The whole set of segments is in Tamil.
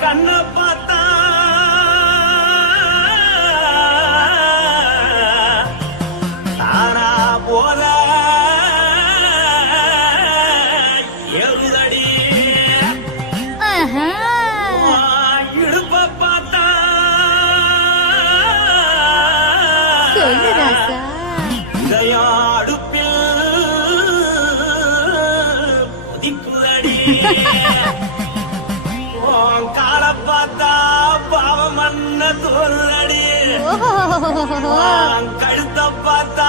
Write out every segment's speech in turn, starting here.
கண்ண பார்த்தா தாரா போல எழுதடி இடுப்ப பார்த்தா இதயம் அடுப்பில் உதிக்குதடி கால பார்த்தா பாவம் மண்ண தோல்றடி கழுத்த பார்த்தா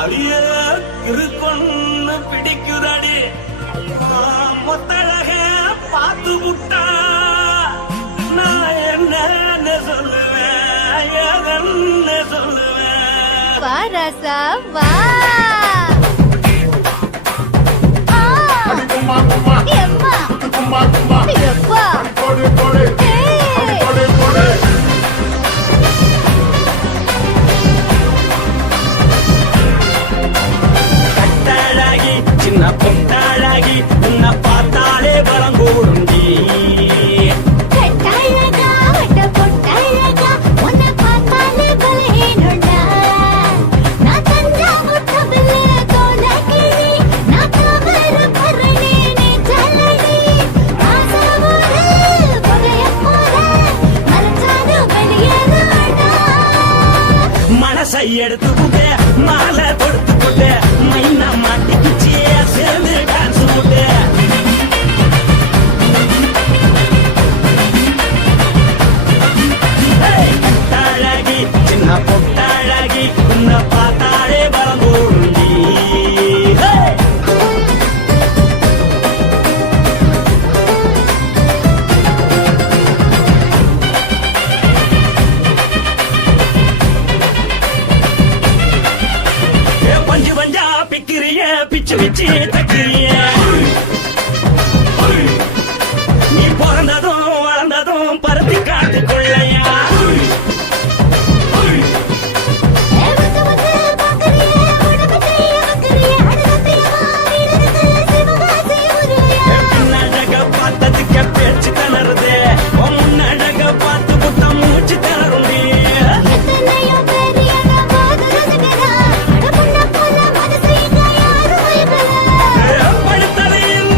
அழிய இருக்குன்னு பிடிக்குதடி மொத்தழக பார்த்து விட்டா நான் என்ன சொல்லுவேன் ஏதன்னு சொல்லுவேன் வா ராசா வா கும்மா கும்மா எம்மா கும்மா கும்மா எப்பா போடு போடு போடு போடு கட்டழகி சின்ன பொட்டழகி உன்னை பார்த்தாலே பலம் கூடுண்டி கட்டழகா வட்ட பொட்டழகா உன்னை பார்த்தாலே பலஹீனண்டா நான் தஞ்சாவூர் தபிலே தோலகிரி நான் தவற பரணி நீ ஜல்லடி ஆசவூரு புகைய போல மறைச்சாது வெளியேறாடா மனசை எடுத்து புட்டே மாலை கொடுத்து புட்டே மைனா மாட்டிக்கிச்சே சேர்ந்து டான்ஸ் புட்டே கட்டழகி சின்ன பொட்டழகி உன்னை பார்த்தாலே பலம் கூடுண்டி பஞ்சு பஞ்சா பிக்கிறிய பிச்சு பிச்சு தக்கிறிய நீ பிறந்ததும் வளர்ந்ததும் பருத்தி காட்டுக்குள்ளையா வந்து வந்து பாக்கறியே உனக்கு செய்ய வக்கறியே அடகத்தையா வீரருக்கு சிவகாசி உருளையா பின்னழக பார்த்ததுக்கு பேச்சு திணறுது முன்னழக பார்த்து புத்தம் மூச்சு திணறுண்டி எத்தனையோ பேர் என்ன பார்த்து ரசிக்கிறா அட பொண்ண போல மனசு இங்க யாரும் வைக்கல படுத்ததையும்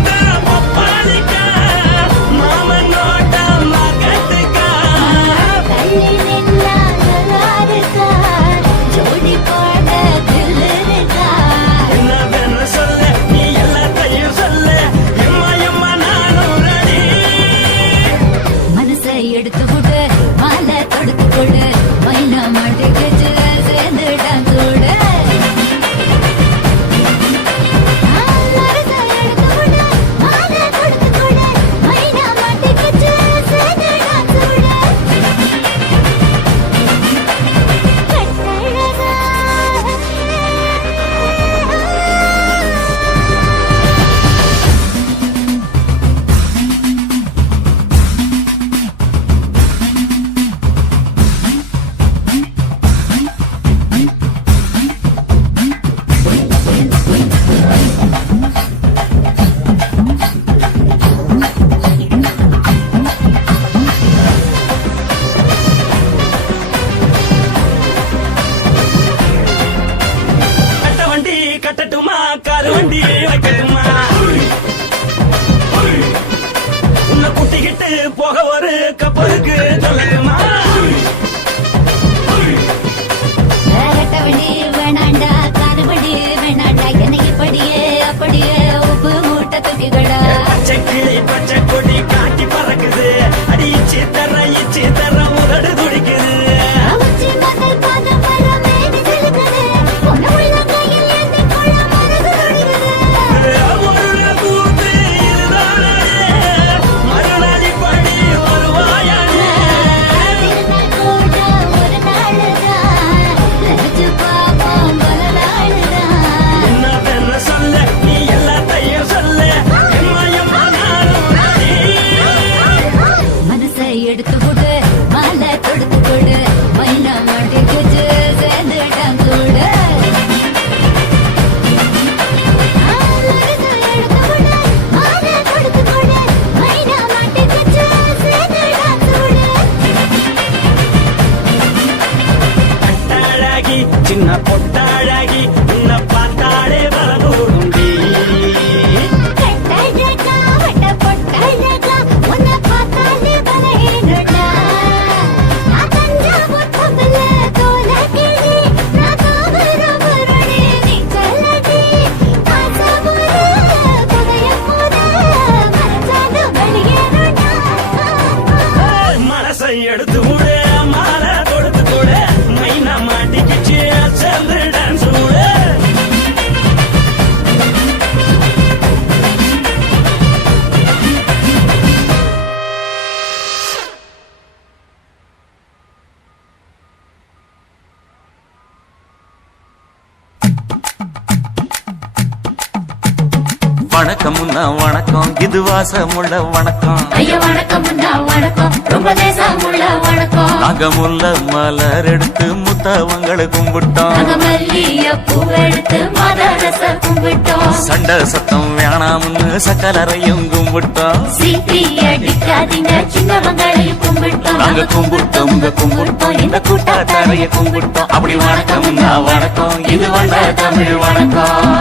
வணக்கம்னா வணக்கம், இது வாசமுள்ள வணக்கம். ஐயா வணக்கம்னா வணக்கம், ரொம்ப தேசமுள்ள வணக்கம். நாங்க முல்ல மலர் எடுத்து முத்தவங்களை கும்பிட்டோம். நாங்க மல்லிய பூவெடுத்து மதரச கும்பிட்டோம். சண்டை சத்தம் வேணாம்னு சக்கலரையும் கும்பிட்டோம். சீட்டி அடிக்காதீங்க சின்னவங்களையும் கும்பிட்டோம். நாங்க கும்பிட்டோம், உங்க கும்பிட்டோம், இந்த கூட்டாத்தாரைய கும்பிட்டோம். அப்படி வணக்கம்னா வணக்கம், இது வந்த தமிழ் வணக்கம்.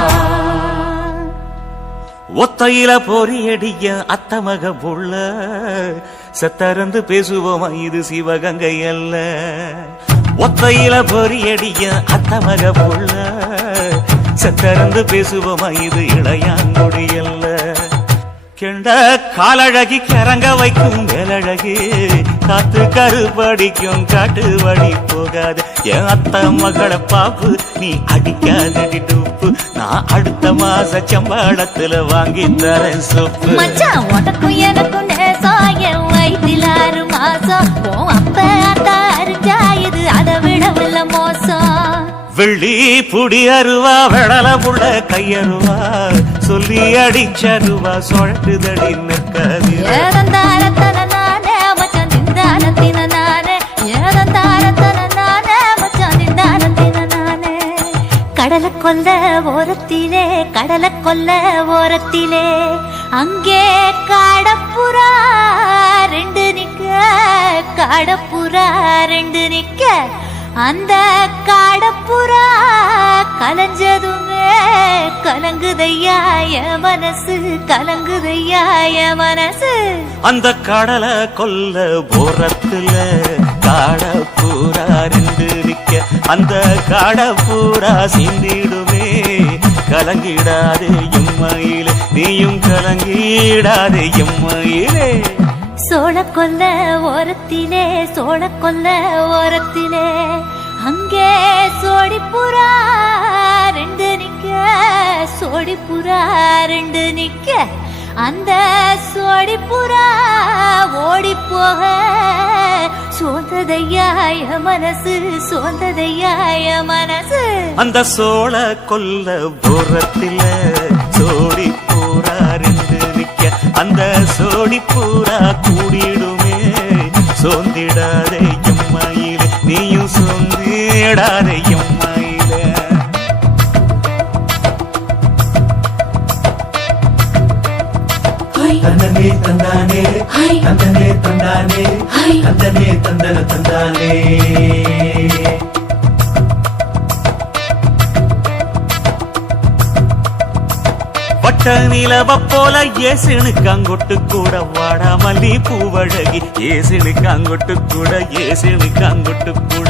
ஒத்தையில பொறியடிய அத்தமக புள்ள செத்தறந்து பேசுவோமா, இது சிவகங்கை அல்ல. ஒத்தையில பொறியடிய அத்தமக புள்ள செத்தறந்து பேசுவோமா, இது இளையாங்குடி அல்ல. கெண்ட காலழகி கிறங்க வைக்கும் மேலழகி காத்து கருபடிக்கும் காட்டு வழி போகாது. என் அத்த மகளை பாப்பு நீ அடிக்காதடி டூப்பு, நான் அடுத்த மாச சம்பளத்துல வாங்கி தரேன் சொப்பு. மச்சான் உனக்கும் எனக்கும் நேசம், என் வயிற்றில் 6 மாசம். உன் அப்ப அத்தா அரிஞ்சா இது அதை விடவில்லை மோசம். வெள்ளி புடி அருவா வெடல புள்ள கையருவா சொல்லி அடிச்சருவா சொழட்டுதடி நிற்காது. ஏதந்தாரத்தன நானே மச்சான் திந்தாரத்தின நானே, ஏதந்தாரத்தன நானே மச்சான் திந்தாரத்தின நானே. கடலை கொல்ல ஓரத்திலே, கடலை கொல்ல ஓரத்திலே அங்கே காடப்புறா 2 நிக்க, காடப்புறா 2 நிக்க. அந்த காடப்புறா கலஞ்சதுமே கலங்குதையா என் மனசு, கலங்குதையா என் மனசு. அந்த கடலை கொல்ல போரத்துல காடப்பூரா 2 நிக்க. அந்த காடப்பூரா சிந்திடுமே கலங்கிடாதே எம்மையிலே, நீயும் கலங்கிடாதே எம்மையிலே. சோழ கொல்ல ஓரத்திலே, சோழ கொல்ல ஓரத்திலே அங்கே சோடிப்புறா 2 நிக்க, சோடிப்புறா 2 நிக்க. அந்த சோடிப்புறா ஓடி போக சோந்ததையா என் மனசு, சோந்ததையா என் மனசு. அந்த சோழ கொல்ல போரத்தில சோடி பூரா 2 நிக்க. அந்த சோடி பூரா கூடிடுமே சோந்திடாதே எம்மையிலே, நீயும் சோந்திடாதே எம்மையிலே. தந்தனே தந்தானே, தந்தனே தந்தானே, தந்தனே தந்தன தந்தானே. வட்ட நிலவ போல ஏசினுக்காங்கொட்டு கூட வாடா மல்லி பூவழகி, ஏசினுக்காங்கொட்டு கூட, ஏசினுக்காங்கொட்டு கூட.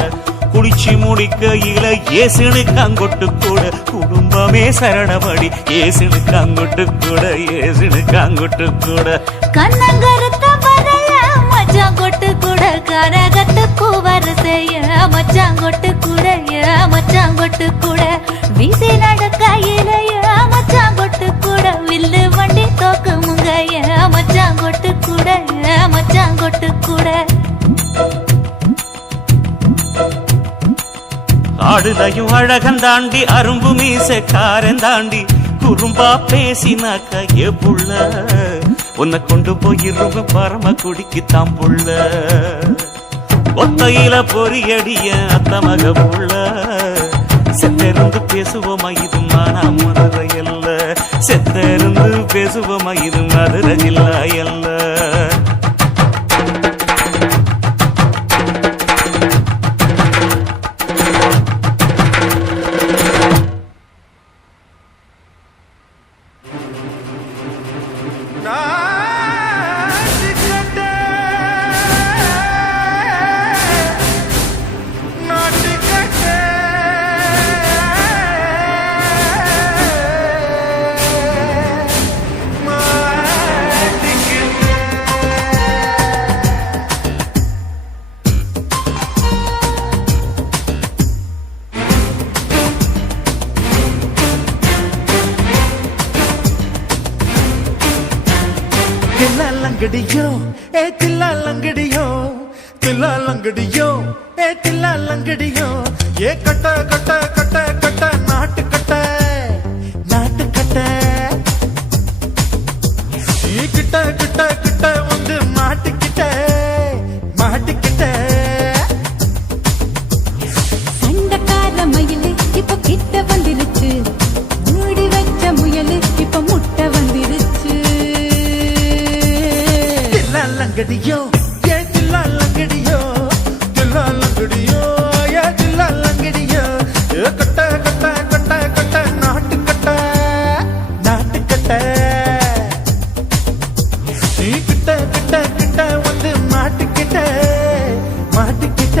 குளிச்சு முடிக்கையில ஏசினுக்காங்கொட்டு கூட, குடும்பமே சரணமடி ஏசினுக்காங்கொட்டு கூட, ஏசினுக்காங்கொட்டு கூட. கண்ணங்கருத்த பறைய மச்சாங்கொட்டு கூட, கரகட்டு பூவரசைய மச்சாங்கொட்டு கூட, மச்சாங்கொட்டு கூட. வீசி நடக்கையிலைய மச்சாங்கொட்டு கூட, வில்லு வண்டி தோக்குமுங்க மச்சாங்கொட்டு கூட, மச்சாங்கொட்டு கூட. ஆடுதையும் அழகன் தாண்டி அரும்பு மீசக்காரன் தாண்டி குறும்பா பேசினாக்க ஏ புள்ள, உன்னை கொண்டு போயிருவ பரம குடிக்கு தாம்புள்ள. ஒத்தையில பொறியடிய அத்தமக புள்ள செத்திருந்து பேசுவோமா, இது மானா மதுரை அல்ல. செத்திருந்து பேசுவோமா, இது மதுரை ஜில்லா அல்ல. தில்லாலங்கடியோ ஏ தில்லாலங்கடியோ, தில்லாலங்கடியோ ஏ தில்லாலங்கடியோ. ஏ கட்ட கட்ட கட்ட கட்ட நாட்டு கட்ட, நாட்டு கட்ட. நீ கிட்ட கிட்ட கிட்ட வந்து மாட்டிக்கிட்ட மாட்டிக்கிட்ட சண்டக்கார மயிலு இப்ப கிட்ட வந்துருச்சு மூடி வச்ச முயலு இப்ப முட்டை வந்துருச்சு தில்லாலங்கடியோ ஏ தில்லாலங்கடியோ தில்லாலங்கடியோ ஏ தில்லாலங்கடியோ ஏ கட்ட கட்ட கட்ட கட்ட நாட்டு கட்ட நாட்டு கட்ட நீ கிட்ட கிட்ட கிட்ட வந்து மாட்டிக்கிட்ட மாட்டிக்கிட்ட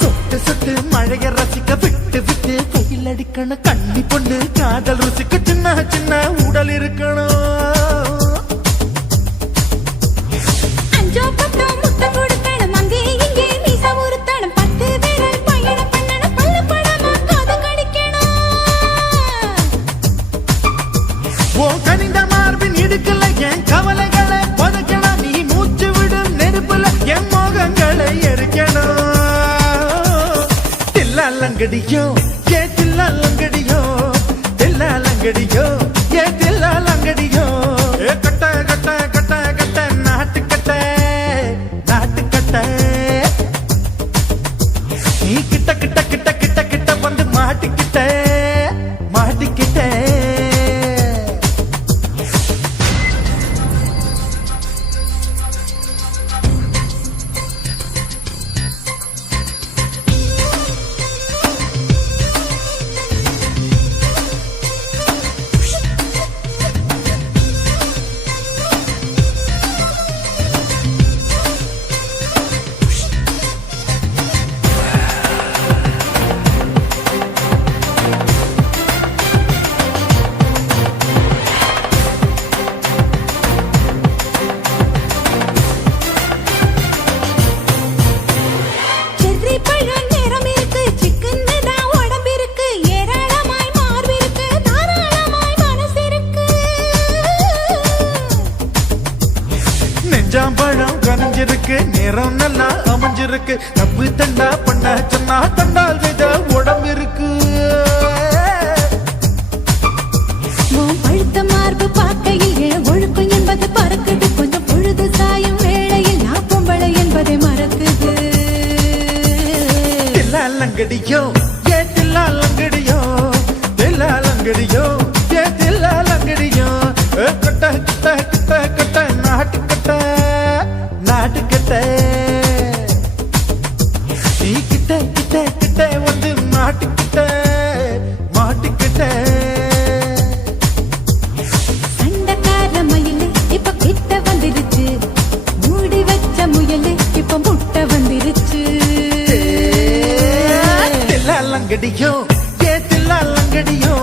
சொட்டு சொட்டு மழைய ரசிக்க விட்டு விட்டு வெயில் அடிக்கணும் கண்ணி பொண்ணு காதல் ருசிக்க சின்ன சின்ன உடல் இருக்கணும் அஞ்சோ பத்தோ முட்டை கொடுக்கணும் அங்கே இங்கே மீச உருத்தணும் 10 விரல் பயணம் பண்ணணும் பல்லு படமா காது கடிக்கணும் ஓ கனிந்த மார்பின் இடுக்கல என் கவலைகளை பதுக்கணும் நீ மூச்சு விடும் நெருப்புல என் மோகங்களை எரிக்கணும் தில்லாலங்கடியோ ஏ தில்லாலங்கடியோ தில்லாலங்கடியோ ஏ தில்லாலங்கடியோ ஏ கட்ட கட்ட கட்ட கட்ட நாட்டு கட்ட நாட்டு கட்ட நீ கிட்ட கிட்ட கிட்ட கிட்ட கிட்ட வந்து மாட்டிக்கிட்ட மாட்டிக்கிட்ட செர்ரி பழம் நிறம் இருக்கு சிக்கன்னு தான் உடம்பு இருக்கு ஏராளமாய் மார்பு இருக்கு தாராளமாய் மனசு இருக்கு நெஞ்சாம்பழம் கனிஞ்சிருக்கு நிறம் நல்லா அமைஞ்சிருக்கு தப்பு தண்டா பண்ண சொன்னா தண்டால் வித உடம்பு இருக்கு உன் பழுத்த மார்பு பார்க்கையில் என் ஒழுக்கம் என்பது பறக்குது கொஞ்சம் பொழுது சாயும் வேளையில் நான் பொம்பளை என்பதை மறக்குது தில்லாலங்கடியோ ஏ தில்லாலங்கடியோ தில்லாலங்கடியோ ஏ தில்லாலங்கடியோ ஏ கட்ட கட்ட கட்ட கட்ட நாட்டு கட்ட நாட்டு கட்ட நீ கிட்ட கிட்ட கிட்ட வந்து மாட்டிக்கிட்ட மாட்டிக்கிட்ட சண்டக்கார மயிலு இப்ப கிட்ட வந்துருச்சு மூடி வச்ச முயலு இப்ப முட்டை வந்துருச்சு தில்லாலங்கடியோ ஏ தில்லாலங்கடியோ